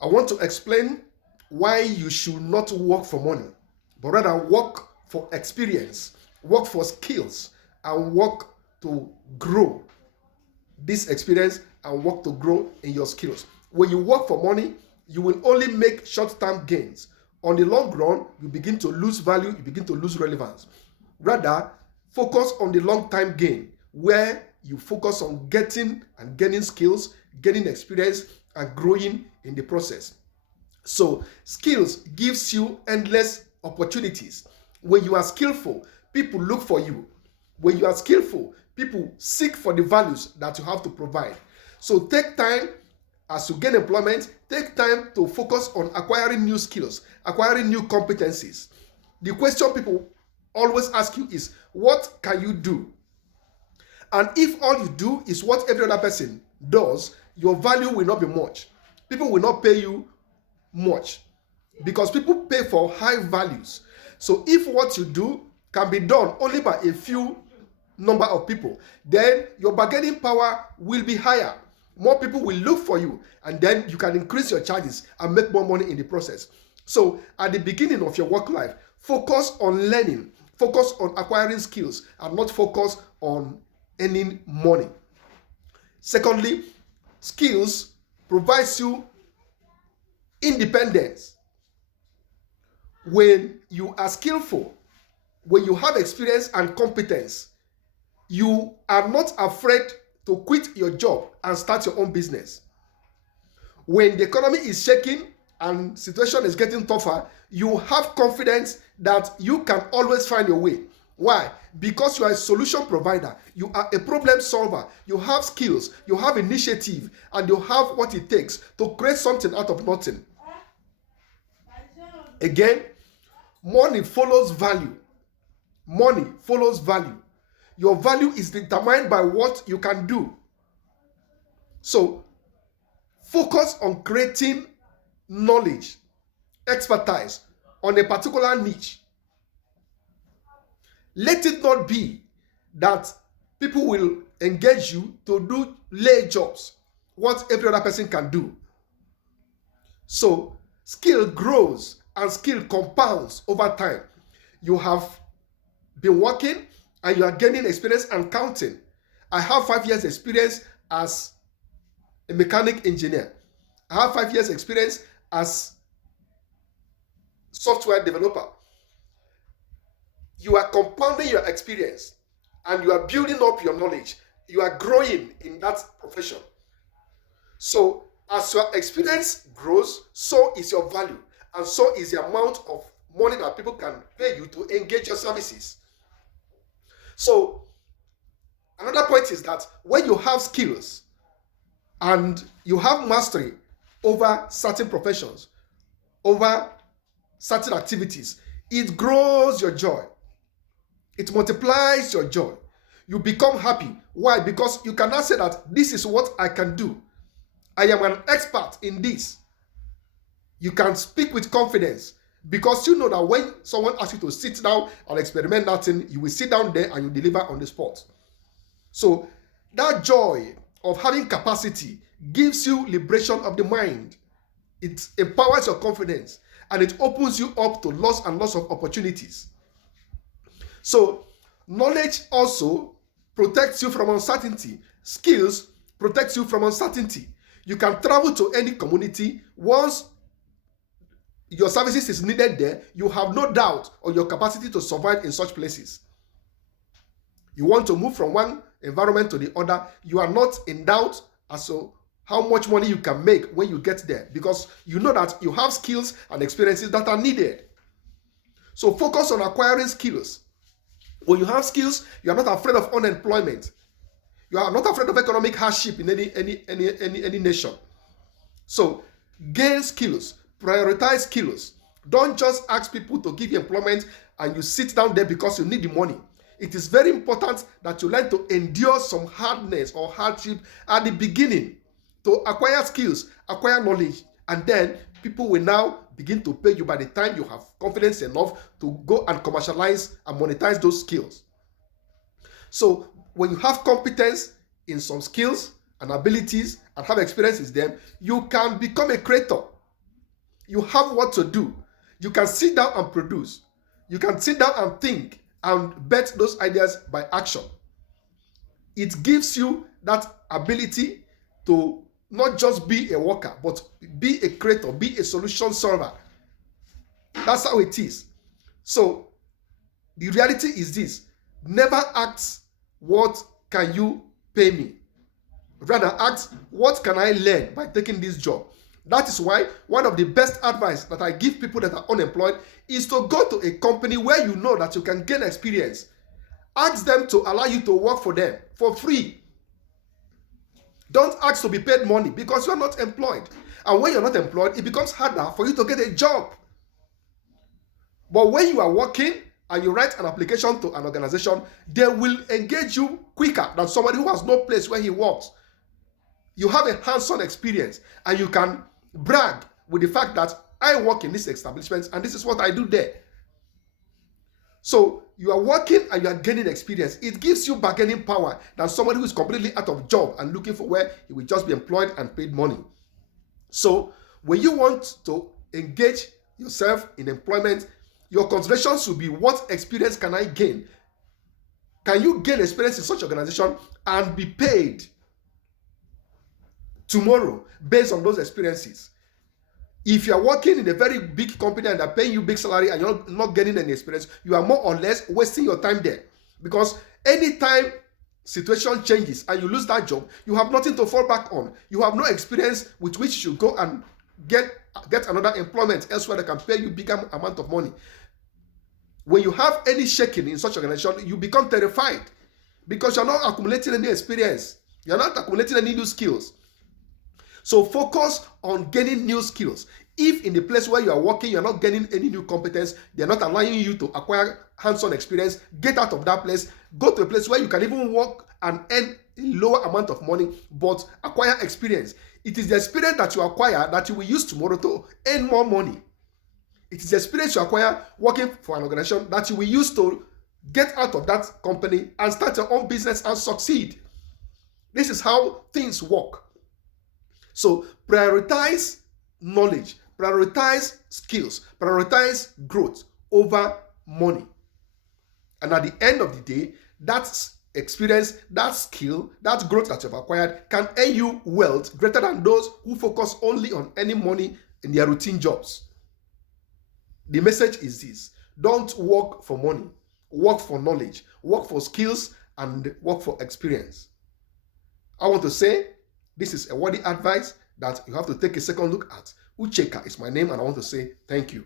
I want to explain why you should not work for money, but rather work for experience, work for skills, and work to grow this experience and work to grow in your skills. When you work for money, you will only make short-term gains. On the long run, you begin to lose value, you begin to lose relevance. Rather, focus on the long-term gain, where you focus on getting and gaining skills, gaining experience, and growing in the process. So, skills gives you endless opportunities. When you are skillful, people look for you. When you are skillful, people seek for the values that you have to provide. So take time as you gain employment, take time to focus on acquiring new skills, acquiring new competencies. The question people always ask you is, what can you do? And if all you do is what every other person does, your value will not be much. People will not pay you much because people pay for high values. So if what you do can be done only by a few number of people, then your bargaining power will be higher. More people will look for you, and then you can increase your charges and make more money in the process. So at the beginning of your work life, focus on learning, focus on acquiring skills, and not focus on earning money. Secondly, skills provides you independence. When you are skillful, when you have experience and competence, you are not afraid to quit your job and start your own business. When the economy is shaking and situation is getting tougher, you have confidence that you can always find your way. Why? Because you are a solution provider, you are a problem solver, you have skills, you have initiative, and you have what it takes to create something out of nothing. Again, money follows value. Money follows value. Your value is determined by what you can do. So, focus on creating knowledge, expertise on a particular niche. Let it not be that people will engage you to do lay jobs, what every other person can do. So, skill grows and skill compounds over time. You have been working and you are gaining experience and counting. I have 5 years experience as a mechanic engineer. I have 5 years experience as software developer. You are compounding your experience and you are building up your knowledge. You are growing in that profession. So as your experience grows, so is your value, and so is the amount of money that people can pay you to engage your services. So another point is that when you have skills and you have mastery over certain professions, over certain activities, it grows your joy. It multiplies your joy. You become happy. Why? Because you cannot say that this is what I can do. I am an expert in this. You can speak with confidence because you know that when someone asks you to sit down and experiment that thing, you will sit down there and you deliver on the spot. So that joy of having capacity gives you liberation of the mind. It empowers your confidence and it opens you up to lots and lots of opportunities. So knowledge also protects you from uncertainty. Skills protects you from uncertainty. You can travel to any community. Once your services is needed there, you have no doubt on your capacity to survive in such places. You want to move from one environment to the other, you are not in doubt as to how much money you can make when you get there, because you know that you have skills and experiences that are needed. So focus on acquiring skills. When you have skills, you are not afraid of unemployment. You are not afraid of economic hardship in any nation. So gain skills, prioritize skills. Don't just ask people to give you employment and you sit down there because you need the money. It is very important that you learn to endure some hardness or hardship at the beginning to acquire skills, acquire knowledge, and then people will now begin to pay you by the time you have confidence enough to go and commercialize and monetize those skills. So when you have competence in some skills and abilities and have experience in them, you can become a creator. You have what to do. You can sit down and produce. You can sit down and think and bet those ideas by action. It gives you that ability to not just be a worker, but be a creator, be a solution solver. That's how it is. So the reality is this: never ask, what can you pay me? Rather ask, what can I learn by taking this job? That is why one of the best advice that I give people that are unemployed is to go to a company where you know that you can gain experience. Ask them to allow you to work for them for free. Don't ask to be paid money because you are not employed. And when you're not employed, it becomes harder for you to get a job. But when you are working and you write an application to an organization, they will engage you quicker than somebody who has no place where he works. You have a hands-on experience and you can brag with the fact that I work in this establishment and this is what I do there. So you are working and you are gaining experience. It gives you bargaining power than somebody who is completely out of job and looking for where he will just be employed and paid money. So when you want to engage yourself in employment, your considerations should be, what experience can I gain? Can you gain experience in such organization and be paid tomorrow based on those experiences? If you are working in a very big company and they're paying you big salary and you're not getting any experience, you are more or less wasting your time there. Because anytime situation changes and you lose that job, you have nothing to fall back on. You have no experience with which you go and get another employment elsewhere that can pay you bigger amount of money. When you have any shaking in such organization, you become terrified because you're not accumulating any experience. You're not accumulating any new skills. So focus on gaining new skills. If in the place where you are working, you're not gaining any new competence, they're not allowing you to acquire hands-on experience, get out of that place, go to a place where you can even work and earn a lower amount of money, but acquire experience. It is the experience that you acquire that you will use tomorrow to earn more money. It is the experience you acquire working for an organization that you will use to get out of that company and start your own business and succeed. This is how things work. So prioritize knowledge, prioritize skills, prioritize growth over money. And at the end of the day, that experience, that skill, that growth that you've acquired can earn you wealth greater than those who focus only on earning money in their routine jobs. The message is this: don't work for money, work for knowledge, work for skills, and work for experience. I want to say, this is a worthy advice that you have to take a second look at. Ucheka is my name, and I want to say thank you.